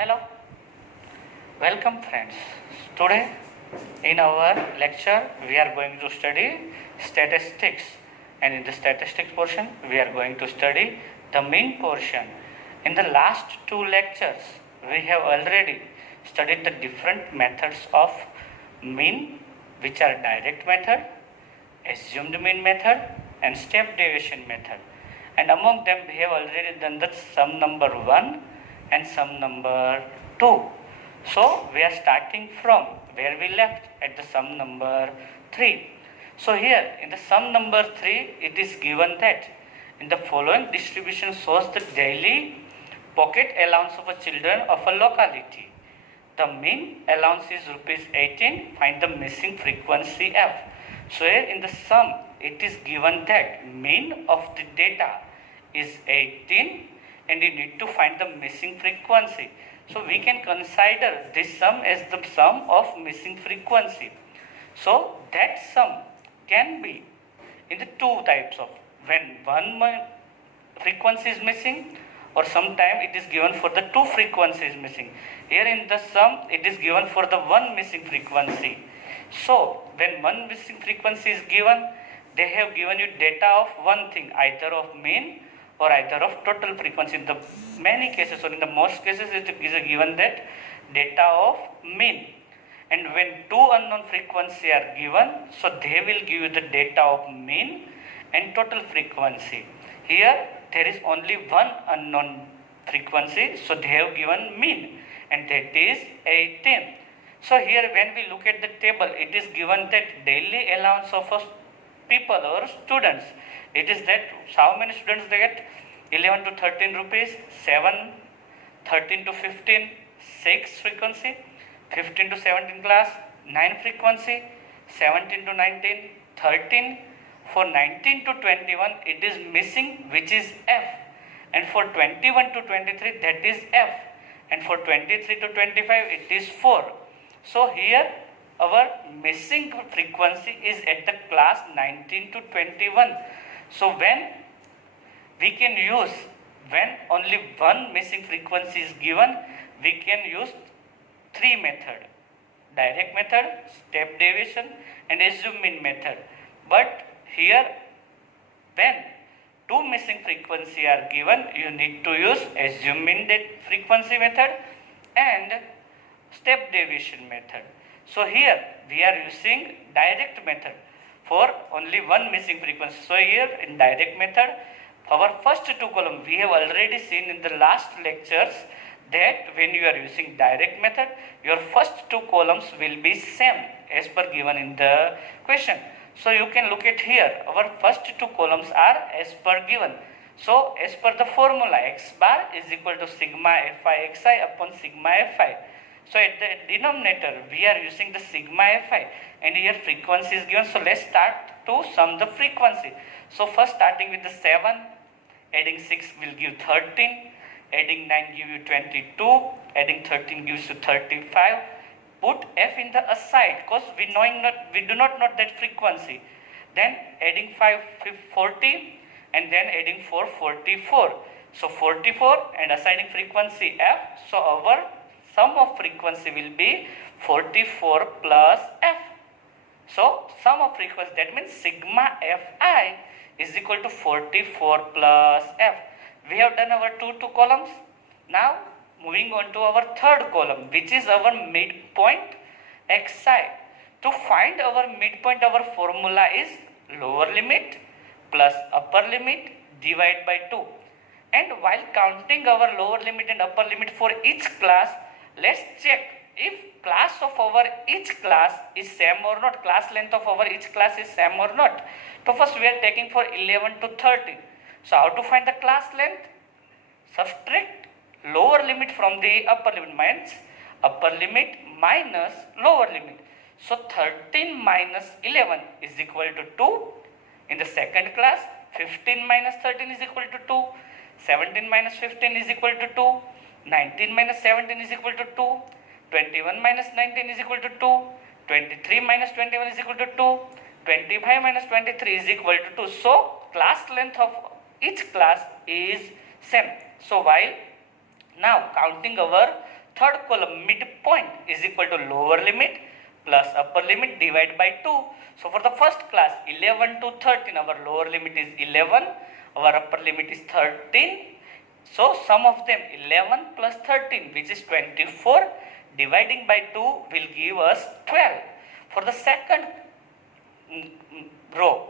Hello, welcome friends. Today in our lecture we are going to study statistics, and in the statistics portion we are going to study the mean portion. In the last two lectures we have already studied the different methods of mean, which are direct method, assumed mean method and step deviation method, and among them we have already done the sum number 1 and sum number 2. So we are starting from where we left at the sum number 3. So here in the sum number 3 it is given that in the following distribution shows the daily pocket allowance of a children of a locality. The mean allowance is rupees 18. Find the missing frequency f. So here in the sum it is given that mean of the data is 18 and you need to find the missing frequency. So we can consider this sum as the sum of missing frequency. So that sum can be in the two types of when one frequency is missing, or sometime it is given for the two frequencies missing. Here in the sum it is given for the one missing frequency. So when one missing frequency is given, they have given you data of one thing, either of mean or either of total frequency. In the many cases, or in the most cases, it is given that data of mean. And when two unknown frequency are given, so they will give you the data of mean and total frequency. Here there is only one unknown frequency, so they have given mean, and that is 18. So here when we look at the table, it is given that daily allowance of a people or students, it is that how many students they get? 11 to 13 rupees, 7, 13 to 15, 6 frequency, 15 to 17 class, 9 frequency, 17 to 19, 13. For 19 to 21 it is missing, which is f, and for 21 to 23 that is f, and for 23 to 25 it is 4. So here our missing frequency is at the class 19 to 21. So when we can use, when only one missing frequency is given, we can use three methods: direct method, step deviation and assume mean method. But here when two missing frequency are given, you need to use assume mean frequency method and step deviation method. So here we are using direct method for only one missing frequency. So here in direct method, our first two columns we have already seen in the last lectures that when you are using direct method, your first two columns will be same as per given in the question. So you can look at here, our first two columns are as per given. So as per the formula, x bar is equal to sigma fi xi upon sigma fi. So at the denominator we are using the sigma fi, and here frequency is given. So let's start to sum the frequency. So first starting with the 7, adding 6 will give 13, adding 9 give you 22, adding 13 gives you 35. Put f in the aside because we do not know that frequency. Then adding 5 40, and then adding 4 44. So 44 and assigning frequency f. So our sum of frequency will be 44 plus f. So sum of frequency, that means sigma fi is equal to 44 plus f. We have done our two columns. Now moving on to our third column, which is our midpoint xi. To find our midpoint, our formula is lower limit plus upper limit divided by 2. And while counting our lower limit and upper limit for each class, let's check if class of our each class is same or not, class length of our each class is same or not. So first we are taking for 11 to 13. So how to find the class length? Subtract lower limit from the upper limit, means upper limit minus lower limit. So 13 minus 11 is equal to 2. In the second class, 15 minus 13 is equal to 2. 17 minus 15 is equal to 2. 19 minus 17 is equal to 2. 21 minus 19 is equal to 2. 23 minus 21 is equal to 2. 25 minus 23 is equal to 2. So class length of each class is same. So while now counting our third column midpoint is equal to lower limit plus upper limit divided by 2. So for the first class 11 to 13, our lower limit is 11, our upper limit is 13. So sum of them 11 plus 13, which is 24, dividing by 2 will give us 12. For the second row,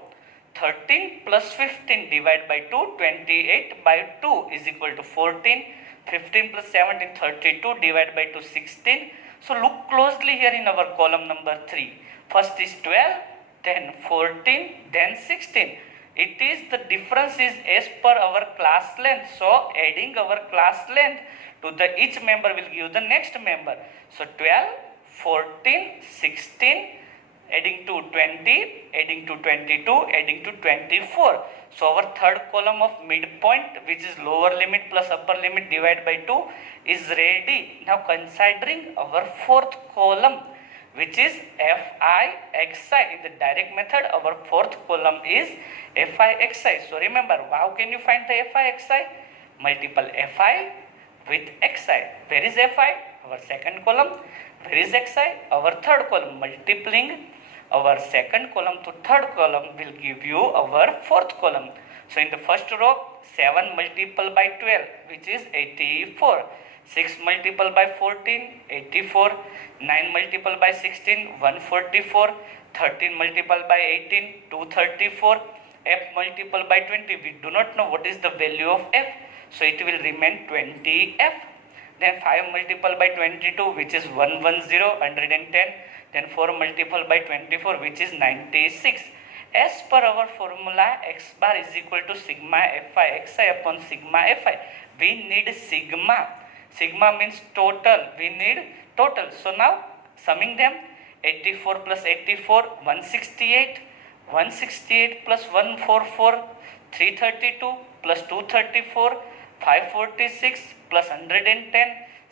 13 plus 15 divided by 2, 28 by 2 is equal to 14. 15 plus 17, 32 divided by 2, 16. So look closely here in our column number 3. First is 12, then 14, then 16. It is the difference is as per our class length. So adding our class length to the each member will give the next member. So 12, 14, 16, adding to 20, adding to 22, adding to 24. So our third column of midpoint, which is lower limit plus upper limit divided by 2, is ready. Now considering our fourth column, which is Fi xi. In the direct method, our fourth column is Fi xi. So remember, how can you find the Fi xi? Multiple Fi with xi. Where is Fi? Our second column. Where is xi? Our third column. Multiplying our second column to third column will give you our fourth column. So in the first row, 7 multiplied by 12, which is 84. 6 multiplied by 14, 84. 9 multiplied by 16, 144. 13 multiplied by 18, 234. F multiplied by 20, we do not know what is the value of F. So it will remain 20F. Then 5 multiplied by 22, which is 110, 110. Then 4 multiplied by 24, which is 96. As per our formula, x bar is equal to sigma Fi xi upon sigma Fi. We need sigma. Sigma means total. We need total. So now summing them, 84 plus 84, 168. 168 plus 144, 332 plus 234, 546 plus 110,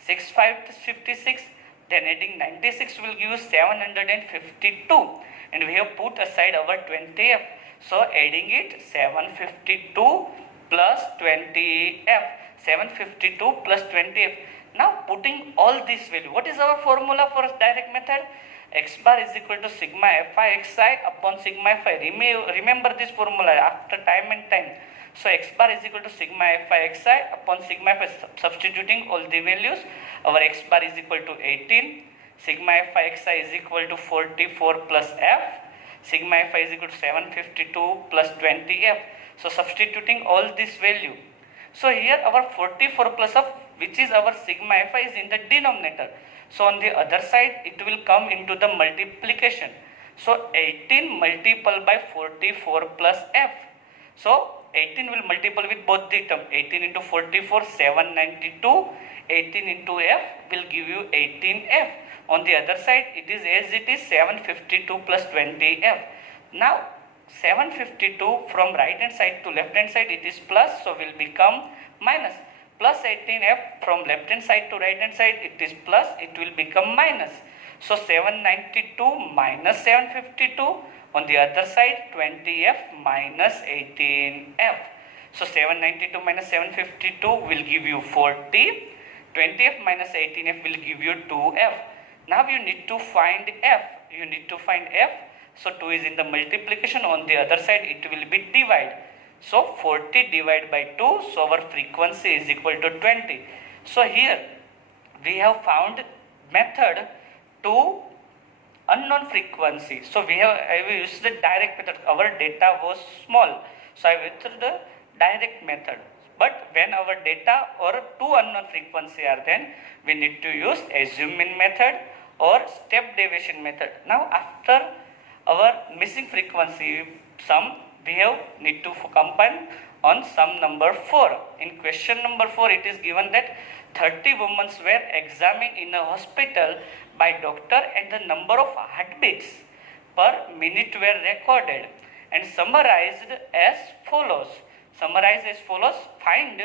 6556. Then adding 96 will give you 752, and we have put aside our 20F. So adding it, 752 plus 20F, 752 plus 20F. Now putting all this value, what is our formula for direct method? X bar is equal to sigma Fi xi upon sigma Fi. Remember this formula after time and time. So x bar is equal to sigma Fi xi upon sigma Fi. Substituting all the values, our x bar is equal to 18. Sigma Fi xi is equal to 44 plus F. Sigma Fi is equal to 752 plus 20F. So substituting all this value. So here our 44 plus of, which is our sigma Fi, is in the denominator. So on the other side, it will come into the multiplication. So 18 multiplied by 44 plus F. So 18 will multiply with both the term. 18 into 44, 792. 18 into F will give you 18F. On the other side, it is as it is 752 plus 20F. Now 752 from right hand side to left hand side, it is plus, so will become minus. Plus 18F from left hand side to right hand side, it is plus, it will become minus. So 792 minus 752, on the other side 20F minus 18F. So 792 minus 752 will give you 40, 20F minus 18F will give you 2F. Now you need to find F, So 2 is in the multiplication, on the other side it will be divide. So 40 divided by 2, so our frequency is equal to 20. So here we have found method to unknown frequency. So I have used the direct method. Our data was small, so I went through the direct method. But when our data or two unknown frequency are, then we need to use assuming method or step deviation method. Now after our missing frequency sum, we have need to combine on sum number 4. In question number 4, it is given that 30 women were examined in a hospital by doctor and the number of heartbeats per minute were recorded and summarized as follows. Find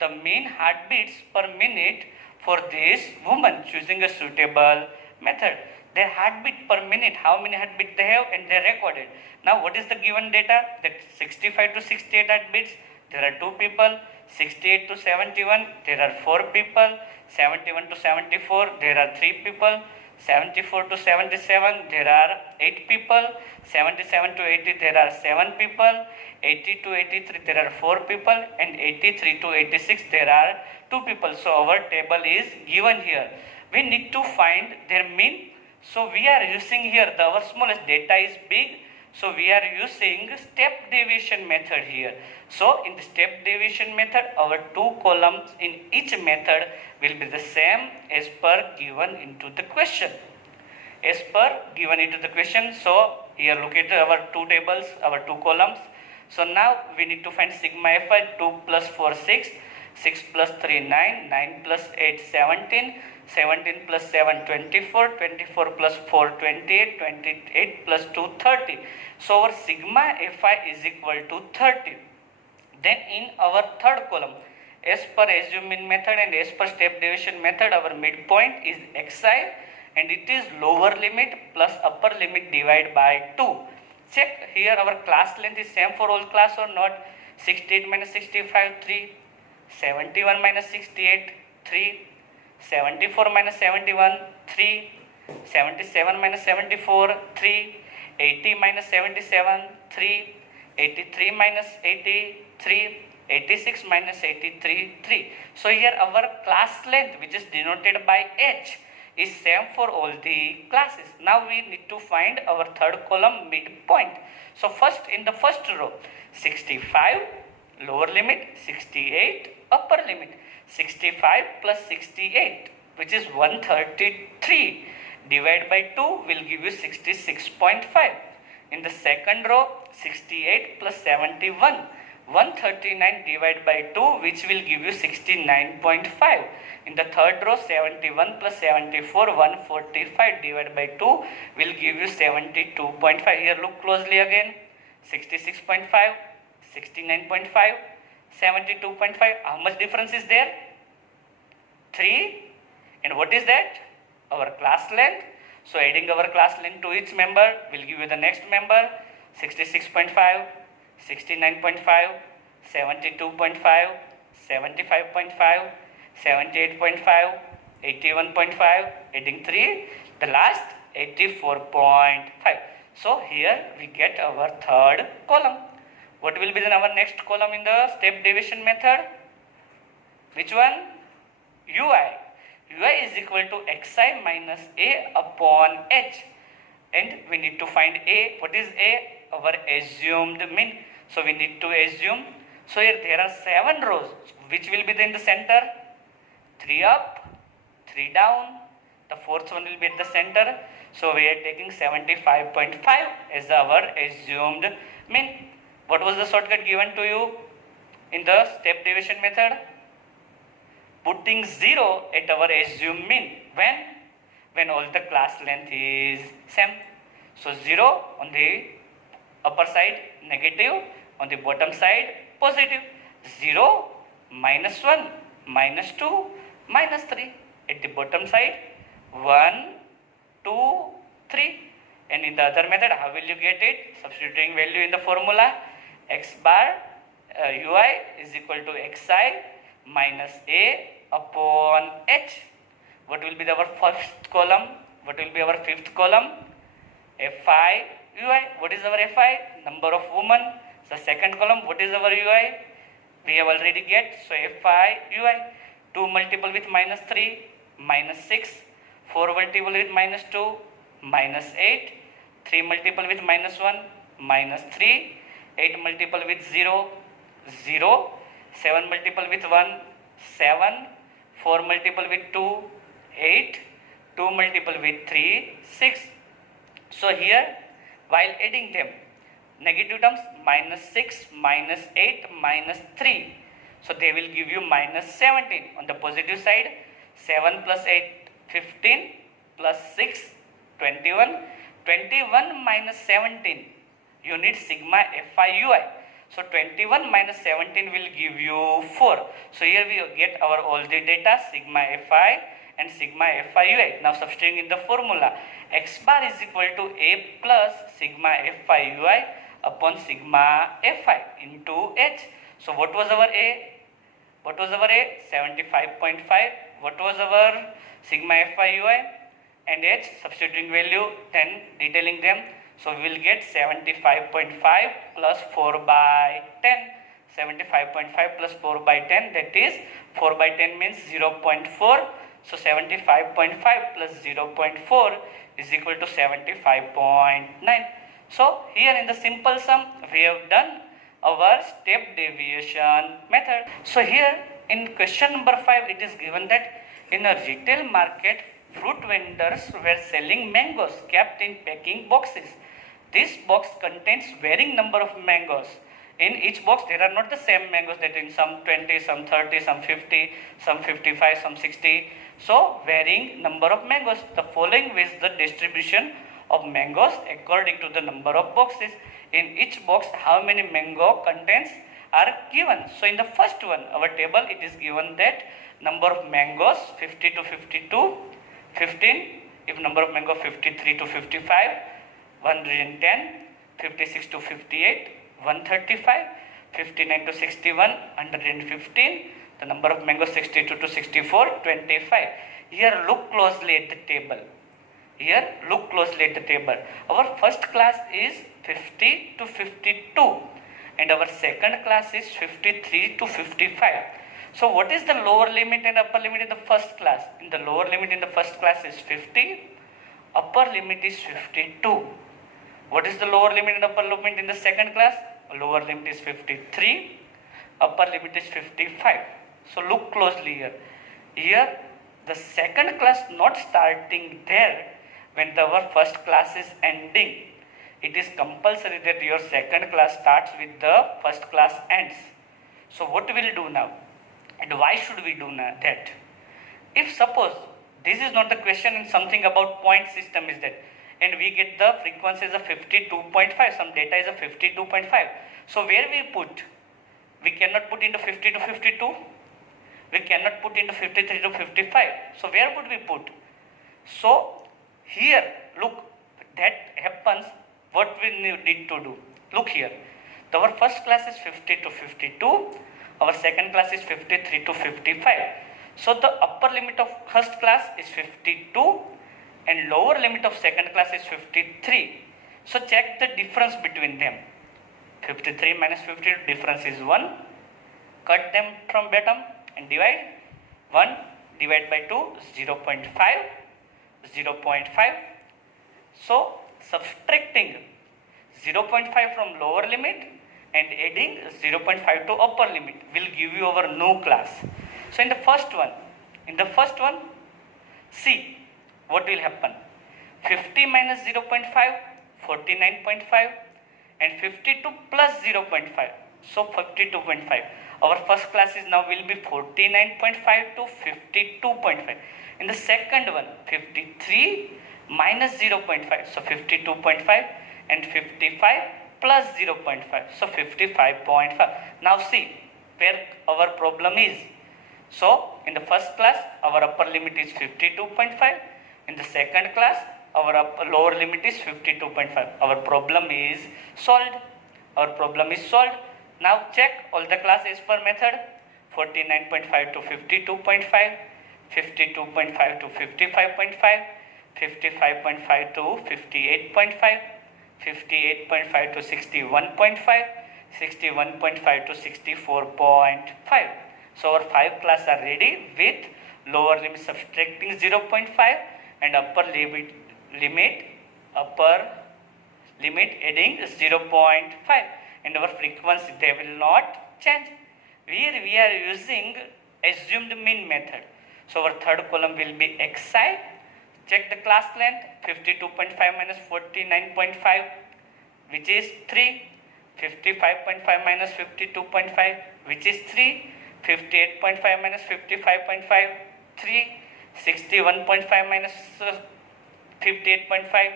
the mean heartbeats per minute for this woman, choosing a suitable method. Their heartbeat per minute, how many heartbeats they have, and they recorded. Now what is the given data? That 65 to 68 heartbeats, there are 2 people. 68 to 71, there are 4 people. 71 to 74, there are 3 people. 74 to 77, there are 8 people. 77 to 80, there are 7 people. 80 to 83, there are 4 people. And 83 to 86, there are 2 people. So our table is given here. We need to find their mean. So we are using here, our smallest data is big. So we are using step deviation method here. So in the step deviation method, our 2 columns in each method will be the same as per given into the question. As per given into the question. So here look at our 2 tables, our 2 columns. So now we need to find sigma fi. 2 plus 4 6, 6 plus 3 9, 9 plus 8 17, 17 plus 7 24, 24 plus 4 28, 28 plus 2 30. So our sigma fi is equal to 30. Then in our third column, as per assume mean method and as per step deviation method, our midpoint is xi and it is lower limit plus upper limit divided by 2. Check here our class length is same for all class or not. 68 minus 65 3, 71 minus 68 3, 74 minus 71 3, 77 minus 74 3, 80 minus 77 3, 83 minus 83, 86 minus 83 3. So here our class length, which is denoted by h, is same for all the classes. Now we need to find our third column midpoint. So first in the first row, 65 lower limit, 68 upper limit. 65 plus 68, which is 133, divided by 2 will give you 66.5. In the second row, 68 plus 71, 139 divided by 2, which will give you 69.5. In the third row, 71 plus 74, 145 divided by 2 will give you 72.5. Here look closely again. 66.5, 69.5, 72.5. How much difference is there? 3. And what is that? Our class length. So adding our class length to each member will give you the next member. 66.5, 69.5, 72.5, 75.5, 78.5, 81.5, adding 3, the last 84.5. So here we get our third column. What will be then our next column in the step deviation method? Which one? Ui. Ui is equal to xi minus a upon h. And we need to find a. What is a? Our assumed mean. So we need to assume. So here there are 7 rows. Which will be then in the center? 3 up, 3 down. The fourth one will be at the center. So we are taking 75.5 as our assumed mean. What was the shortcut given to you in the step deviation method? Putting 0 at our assumed mean. When all the class length is same. So 0 on the upper side negative, on the bottom side positive. 0, minus 1, minus 2, minus 3. At the bottom side 1, 2, 3. And in the other method, how will you get it? Substituting value in the formula. X bar ui is equal to xi minus a upon h. What will be our first column? What will be our fifth column? fi ui. What is our fi? Number of women. So second column, what is our ui? We have already get. So fi ui. 2 multiple with minus 3, minus 6. 4 multiple with minus 2, minus 8. 3 multiple with minus 1, minus 3. 8 multiple with 0, 0. 7 multiple with 1, 7. 4 multiple with 2, 8. 2 multiple with 3, 6. So here, while adding them, negative terms minus 6, minus 8, minus 3. So they will give you minus 17. On the positive side, 7 plus 8, 15, plus 6, 21. 21 minus 17. You need sigma fi ui. So 21 minus 17 will give you 4. So here we get our all the data, sigma fi and sigma fi ui. Now substituting in the formula, x bar is equal to a plus sigma fi ui upon sigma fi into h. So what was our a? What was our a? 75.5 what was our sigma fi ui and h, substituting value 10, detailing them. So we will get 75.5 plus 4 by 10. 75.5 plus 4 by 10, that is 4 by 10 means 0.4. So 75.5 plus 0.4 is equal to 75.9. So here in the simple sum we have done our step deviation method. So here in question number 5 it is given that in a retail market fruit vendors were selling mangoes kept in packing boxes. This box contains varying number of mangoes. In each box there are not the same mangoes, that in some 20, some 30, some 50, some 55, some 60. So varying number of mangoes. The following is the distribution of mangoes according to the number of boxes. In each box how many mango contents are given. So in the first one, our table, it is given that number of mangoes 50 to 52, 15, if number of mango 53 to 55, 110, 56 to 58, 135, 59 to 61, 115, the number of mangoes 62 to 64, 25. Here look closely at the table. Here look closely at the table. Our first class is 50 to 52 and our second class is 53 to 55. So what is the lower limit and upper limit in the first class? In the lower limit in the first class is 50, upper limit is 52. What is the lower limit and upper limit in the second class? Lower limit is 53, upper limit is 55. So look closely here. Here the second class not starting there when our first class is ending. It is compulsory that your second class starts with the first class ends. So what we will do now? And why should we do that? If suppose this is not the question and something about point system is that, and we get the frequency is a 52.5, some data is a 52.5. So where we put? We cannot put into 50 to 52. We cannot put into 53 to 55. So where would we put? So here, look, that happens, what we need to do. Look here. Our first class is 50 to 52. Our second class is 53 to 55. So the upper limit of first class is 52 and lower limit of second class is 53. So check the difference between them. 53 minus 52, difference is 1. Cut them from bottom and divide. 1 divided by 2, 0.5, 0.5. So subtracting 0.5 from lower limit and adding 0.5 to upper limit will give you our new class. So in the first one, see what will happen. 50 minus 0.5, 49.5 and 52 plus 0.5, so 52.5. Our first class is now will be 49.5 to 52.5. In the second one, 53 minus 0.5, so 52.5 and 55 plus 0.5, so 55.5. Now see where our problem is. So in the first class our upper limit is 52.5. In the second class our lower limit is 52.5. Our problem is solved. Now check all the class as per method. 49.5 to 52.5, 52.5 to 55.5, 55.5 to 58.5, 58.5 to 61.5, 61.5 to 64.5. So our 5 class are ready with lower limit subtracting 0.5 and upper limit adding 0.5, and our frequency they will not change. Here we are using assumed mean method. So our third column will be xi. Check the class length. 52.5 minus 49.5, which is 3. 55.5 minus 52.5, which is 3. 58.5 minus 55.5, 3. 61.5 minus 58.5,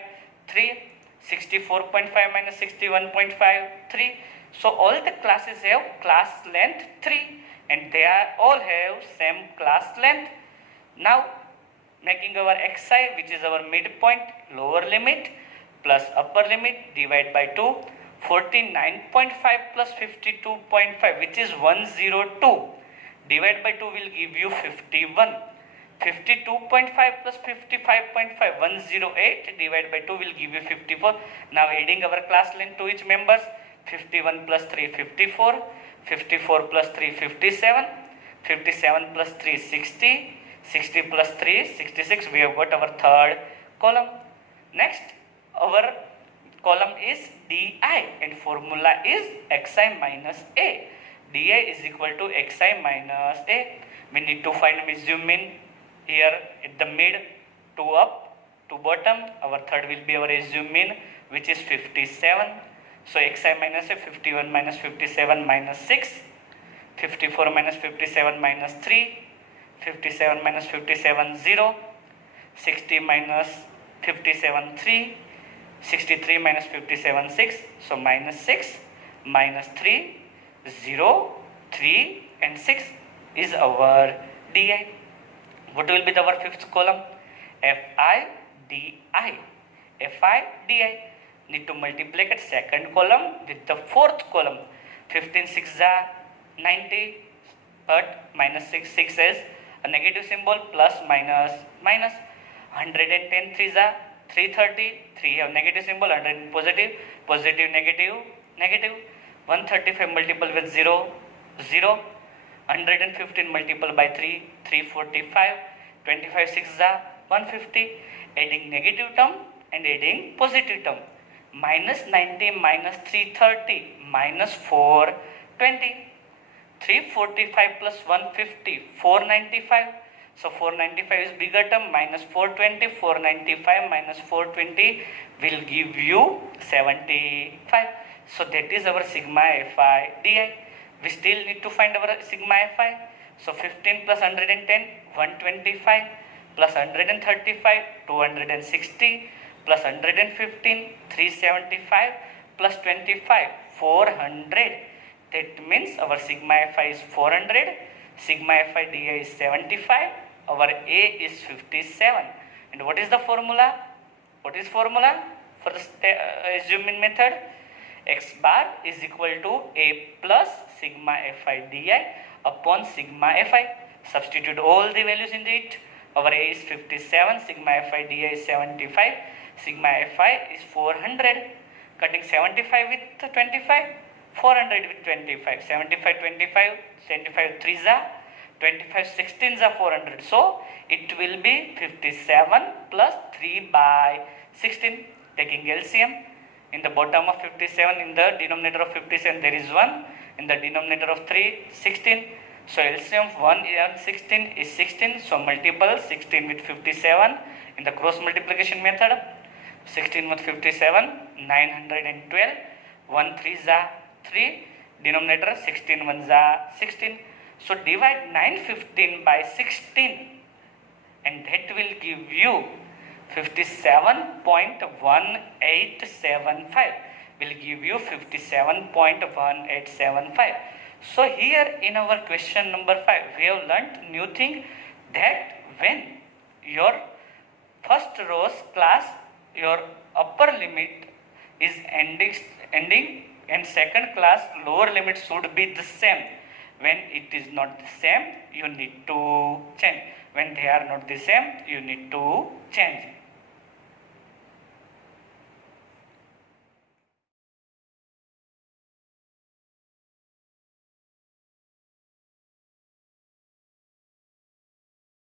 3. 64.5 minus 61.5, 3. So all the classes have class length 3 and they are all have same class length. Now making our xi, which is our midpoint, lower limit plus upper limit, divide by 2. 49.5 plus 52.5, which is 102, divide by 2 will give you 51. 52.5 plus 55.5, 108 divided by 2 will give you 54. Now adding our class length to each members, 51 plus 3, 54, 54 plus 3, 57, 57 plus 3, 60, 60 plus 3, 66. We have got our third column. Next, our column is DI and formula is XI minus A. DI is equal to XI minus A. We need to find maximum mean here at the mid, 2 up, 2 bottom. Our third will be our assumed mean, which is 57. So XI minus A, 51 minus 57 minus 6, 54 minus 57 minus 3, 57 minus 57 0, 60 minus 57 3, 63 minus 57 6. So minus 6 minus 3, 0, 3 and 6 is our DI. What will be our fifth column? FI DI. FI DI. Need to multiply at second column with the fourth column. 15 6 are 90, but minus 6 6 is a negative symbol, plus minus minus. 110 3 are 330, 3 have negative symbol, 100 positive, positive negative negative. 135 multiple with 0 0. 115 multiple by 3, 345, 25 6 are 150, adding negative term and adding positive term. Minus 90 minus 330 minus 420, 345 plus 150, 495. So 495 is bigger term, minus 420, 495 minus 420 will give you 75. So that is our sigma Fi Di. We still need to find our sigma Fi. So 15 plus 110, 125, plus 135, 260, plus 115, 375, plus 25, 400. That means our sigma Fi is 400, sigma Fi Di is 75, our A is 57. And what is the formula? What is formula for the assuming method? X bar is equal to A plus sigma Fi Di upon sigma Fi. Substitute all the values in it. Our A is 57, sigma Fi Di is 75, sigma Fi is 400. Cutting 75 with 25, 400 with 25, 75 25, 75 3s are 25, 16s are 400. So it will be 57 plus 3 by 16. Taking LCM. In the bottom of 57, in the denominator of 57 there is 1, in the denominator of 3, 16. So LCM of 1 and 16 is 16. So multiple 16 with 57 in the cross multiplication method. 16 with 57, 912. 1 3s are 3. Denominator 16 1s are 16. So divide 915 by 16 and that will give you 57.1875 will give you 57.1875. So here in our question number 5 we have learnt new thing, that when your first row's class, your upper limit is ending and second class lower limit should be the same. When it is not the same, you need to change. When they are not the same, you need to change.